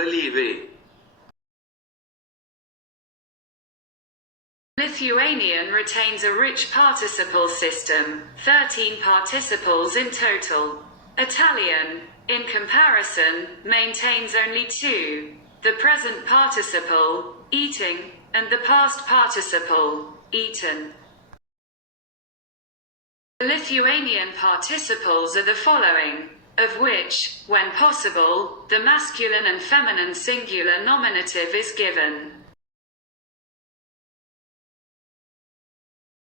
Dalyviai. Lithuanian retains a rich participle system, 13 participles in total. Italian, in comparison, maintains only 2. The present participle, eating, and the past participle, eaten. The Lithuanian participles are the following, of which, when possible, the masculine and feminine singular nominative is given.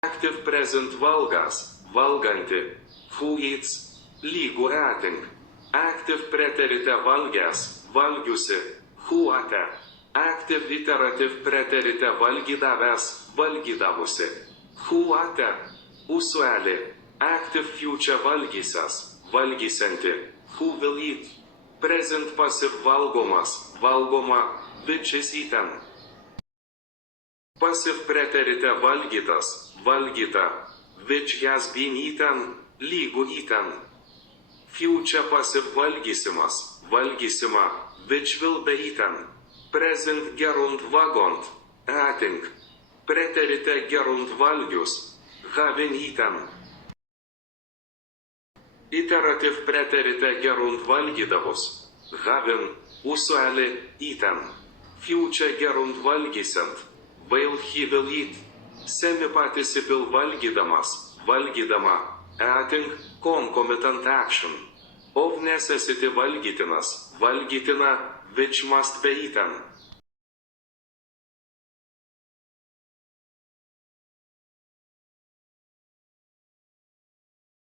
Active present valgas, valganti. Who eats, lygu eating. Active preterite valgęs, valgiusi. Who ate. Active iterative preterite valgydavęs, valgydavusi. Who ate. Usually. Active future valgysias, valgysianti. Who will eat. Present passive valgomas, valgoma, which is eaten. Passive preterite valgytas, valgyta, which has been eaten, lygu eaten. Future passive valgysimas, valgysima, which will be eaten. Present gerunt vagont, eating. Preterite gerunt valgius, having eaten. Iterative preterite gerunt valgydavus, having, usually, eaten. Future gerunt valgysiant, while he will eat. Semi-participle valgydamas, valgydama, eating, concomitant action. Of necessity valgytinas, valgytina, which must be eaten.